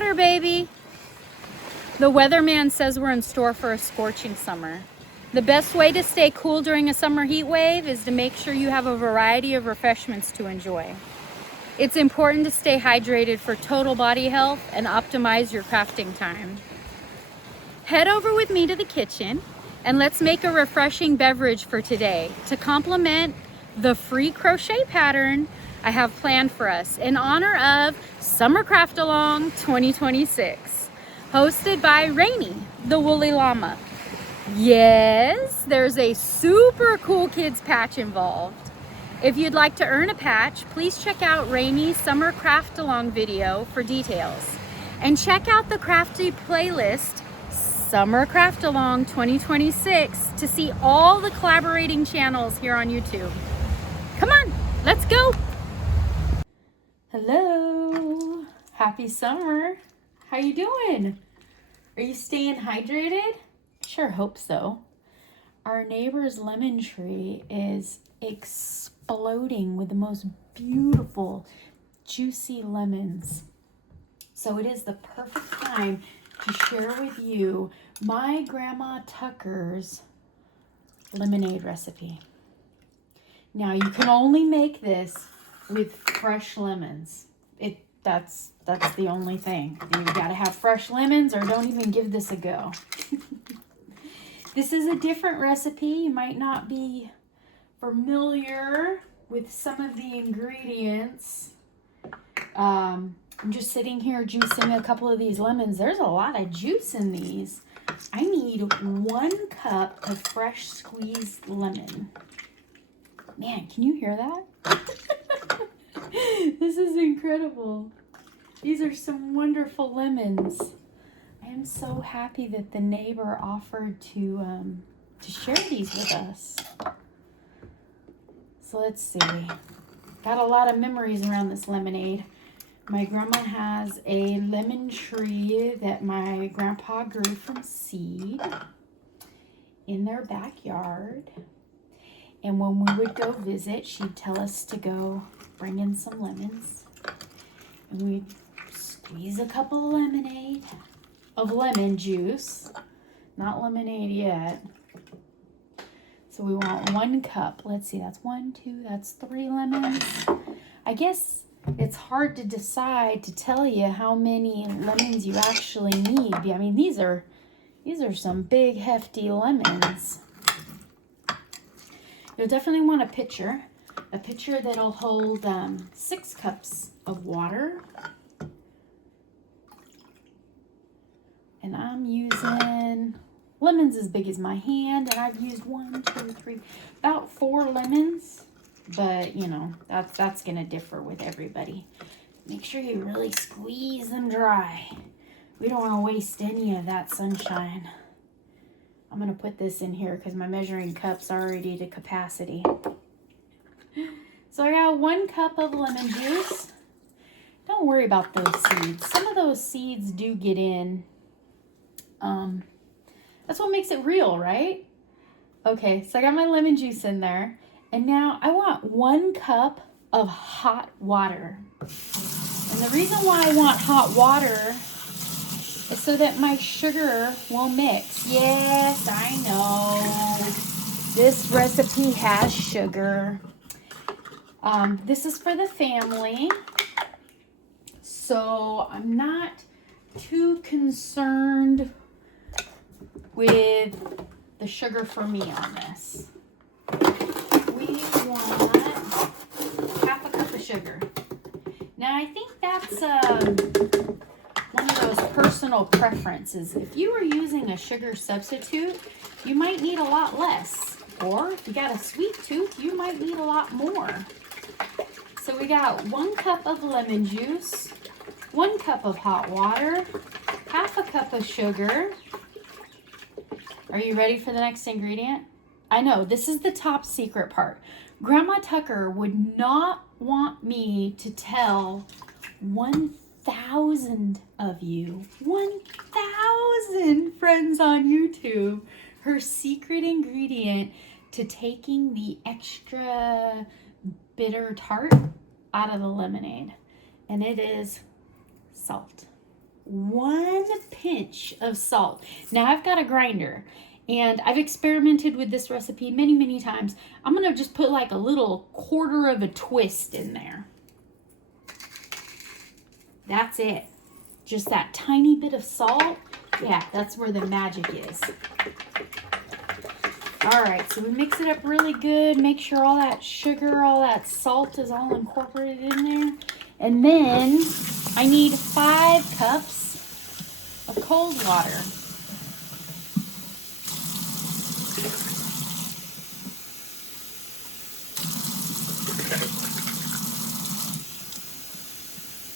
water, baby. The weatherman says we're in store for a scorching summer. The best way to stay cool during a summer heat wave is to make sure you have a variety of refreshments to enjoy. It's important to stay hydrated for total body health and optimize your crafting time. Head over with me to the kitchen and let's make a refreshing beverage for today to complement the free crochet pattern I have planned for us in honor of Summer Craft Along 2026, hosted by Ranee, the woolly llama. Yes, there's a super cool kids patch involved. If you'd like to earn a patch, please check out Ranee's Summer Craft Along video for details. And check out the crafty playlist, Summer Craft Along 2026, to see all the collaborating channels here on YouTube. Come on, let's go. Hello, happy summer. How you doing? Are you staying hydrated? Sure hope so. Our neighbor's lemon tree is exploding with the most beautiful, juicy lemons. So it is the perfect time to share with you my Grandma Tucker's lemonade recipe. Now you can only make this with fresh lemons. That's the only thing. You gotta have fresh lemons or don't even give this a go. This is a different recipe. You might not be familiar with some of the ingredients. I'm just sitting here juicing a couple of these lemons. There's a lot of juice in these. I need 1 cup of fresh squeezed lemon. Man, can you hear that? This is incredible. These are some wonderful lemons. I am so happy that the neighbor offered to share these with us. So let's see. Got a lot of memories around this lemonade. My grandma has a lemon tree that my grandpa grew from seed in their backyard. And when we would go visit, she'd tell us to go bring in some lemons. And we'd squeeze a couple of lemon juice. Not lemonade yet. So we want 1 cup. Let's see, that's 1, 2, that's 3 lemons. I guess it's hard to decide to tell you how many lemons you actually need. I mean, these are some big hefty lemons. You'll definitely want a pitcher that'll hold 6 cups of water. And I'm using lemons as big as my hand, and I've used 1, 2, 3, about 4 lemons. But you know, that's gonna differ with everybody. Make sure you really squeeze them dry. We don't want to waste any of that sunshine. I'm gonna put this in here because my measuring cup's already to capacity. So I got 1 cup of lemon juice. Don't worry about those seeds. Some of those seeds do get in. That's what makes it real, right? Okay, so I got my lemon juice in there. And now I want 1 cup of hot water. And the reason why I want hot water is so that my sugar won't mix. Yes, I know. This recipe has sugar. This is for the family. So I'm not too concerned with the sugar for me on this. We want 1/2 cup of sugar. Now I think that's one of those personal preferences. If you were using a sugar substitute, you might need a lot less. Or if you got a sweet tooth, you might need a lot more. So we got 1 cup of lemon juice, 1 cup of hot water, 1/2 cup of sugar. Are you ready for the next ingredient? I know, this is the top secret part. Grandma Tucker would not want me to tell 1,000 of you, 1,000 friends on YouTube, her secret ingredient to taking the extra bitter tart out of the lemonade. And it is salt. 1 pinch of salt. Now I've got a grinder and I've experimented with this recipe many, many times. I'm gonna just put like a little 1/4 of a twist in there. That's it. Just that tiny bit of salt. Yeah, that's where the magic is. All right, so we mix it up really good. Make sure all that sugar, all that salt is all incorporated in there. And then I need 5 cups of cold water.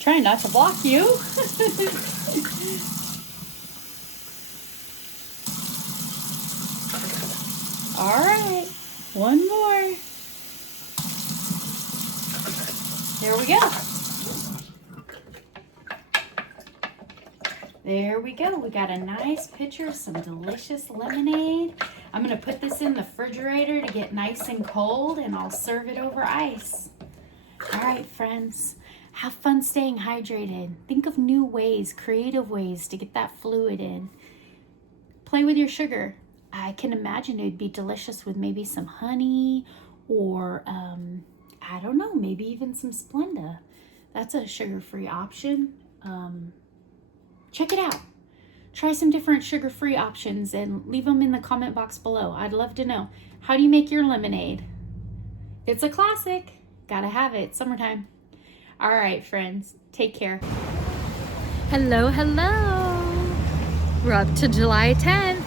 Trying not to block you. All right, 1 more. There we go. There we go. We got a nice pitcher of some delicious lemonade. I'm going to put this in the refrigerator to get nice and cold, and I'll serve it over ice. All right, friends. Have fun staying hydrated. Think of new ways, creative ways to get that fluid in. Play with your sugar. I can imagine it'd be delicious with maybe some honey or, I don't know, maybe even some Splenda. That's a sugar-free option. Check it out. Try some different sugar-free options and leave them in the comment box below. I'd love to know. How do you make your lemonade? It's a classic. Gotta have it. Summertime. All right, friends. Take care. Hello, hello. We're up to July 10th.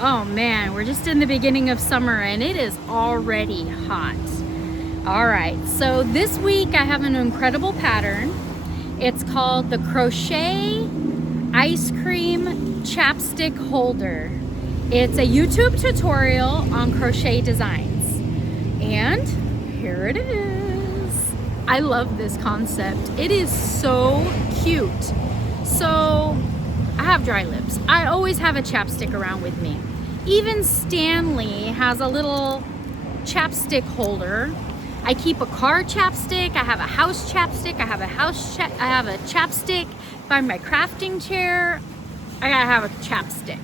Oh man, we're just in the beginning of summer and it is already hot. All right, so this week I have an incredible pattern. It's called the Crochet Ice Cream Chapstick Holder. It's a YouTube tutorial on crochet designs. And here it is. I love this concept. It is so cute. So I have dry lips. I always have a chapstick around with me. Even Stanley has a little chapstick holder. I keep a car chapstick. I have a house chapstick. I have a chapstick by my crafting chair. I gotta have a chapstick.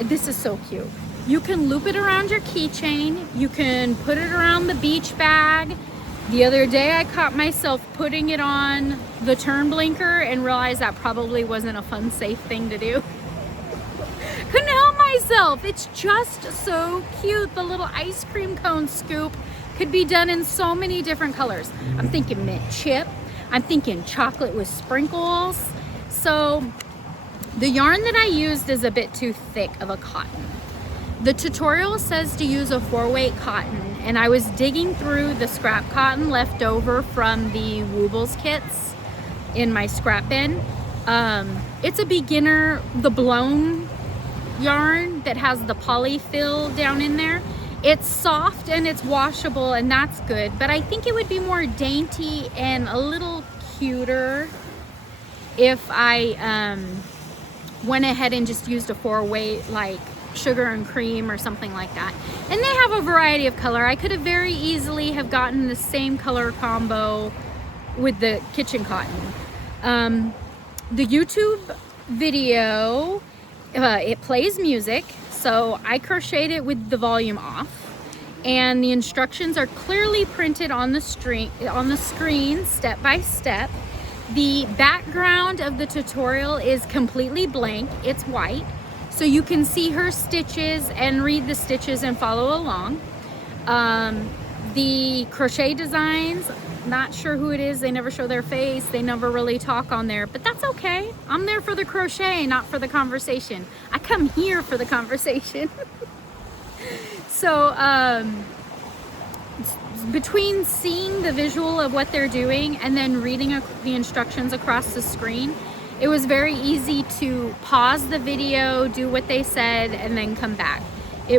This is so cute. You can loop it around your keychain. You can put it around the beach bag. The other day I caught myself putting it on the turn blinker and realized that probably wasn't a fun, safe thing to do. Couldn't help myself. It's just so cute. The little ice cream cone scoop could be done in so many different colors. I'm thinking mint chip. I'm thinking chocolate with sprinkles. So the yarn that I used is a bit too thick of a cotton. The tutorial says to use a 4-weight cotton, and I was digging through the scrap cotton left over from the Woobles kits in my scrap bin. It's a beginner, the blown yarn that has the poly fill down in there. It's soft and it's washable, and that's good, but I think it would be more dainty and a little cuter if I went ahead and just used a 4-weight, like sugar and cream or something like that. And they have a variety of color. I could have very easily have gotten the same color combo with the kitchen cotton. The YouTube video, it plays music, so I crocheted it with the volume off, and the instructions are clearly printed on the screen step by step. The background of the tutorial is completely blank. It's white, so you can see her stitches and read the stitches and follow along. The crochet designs, not sure who it is. They never show their face. They never really talk on there, but that's okay. I'm there for the crochet, not for the conversation. I come here for the conversation. So between seeing the visual of what they're doing and then reading the instructions across the screen, it was very easy to pause the video, do what they said, and then come back.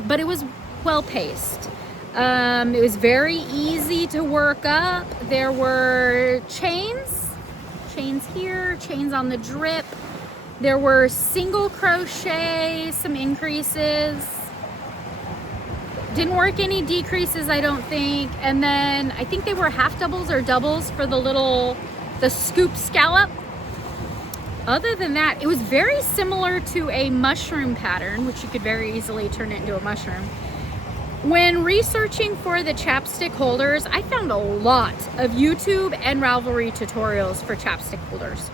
But it was well paced. It was very easy to work up. There were chains here, chains on the drip. There were single crochet, some increases. Didn't work any decreases, I don't think. And then I think they were half doubles or doubles for the scoop scallop. other than that, it was very similar to a mushroom pattern, which you could very easily turn it into a mushroom. When researching for the chapstick holders, I found a lot of YouTube and Ralvery tutorials for chapstick holders.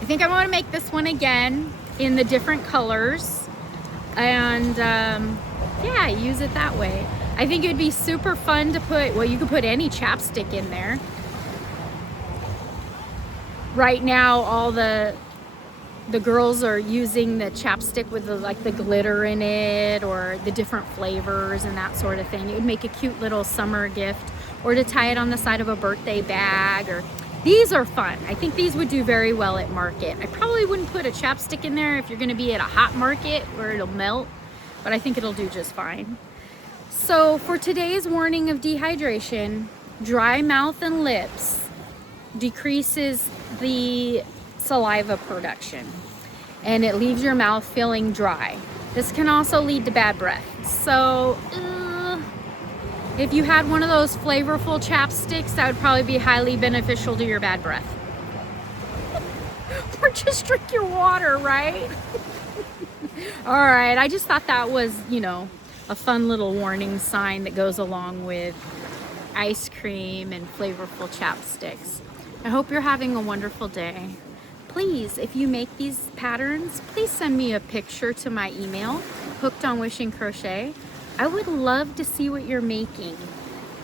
I think I want to make this one again in the different colors and yeah, use it that way. I think it would be super fun to put, well, you could put any chapstick in there. Right now, all the girls are using the chapstick with the glitter in it, or the different flavors and that sort of thing. It would make a cute little summer gift, or to tie it on the side of a birthday bag. Or these are fun. I think these would do very well at market. I probably wouldn't put a chapstick in there if you're going to be at a hot market where it'll melt, but I think it'll do just fine. So for today's warning of dehydration, dry mouth and lips decreases the saliva production and it leaves your mouth feeling dry. This can also lead to bad breath. So if you had one of those flavorful chapsticks, that would probably be highly beneficial to your bad breath. Or just drink your water, right? All right, I just thought that was, you know, a fun little warning sign that goes along with ice cream and flavorful chapsticks. I hope you're having a wonderful day. Please, if you make these patterns, please send me a picture to my email, hookedonwishingcrochet. I would love to see what you're making,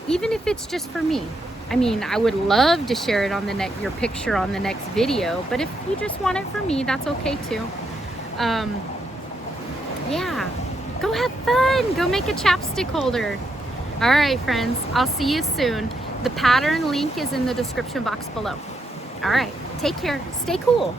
even if it's just for me. I mean, I would love to share it on your picture on the next video, but if you just want it for me, that's okay too. Yeah, go have fun. Go make a chapstick holder. All right, friends, I'll see you soon. The pattern link is in the description box below. All right, take care. Stay cool.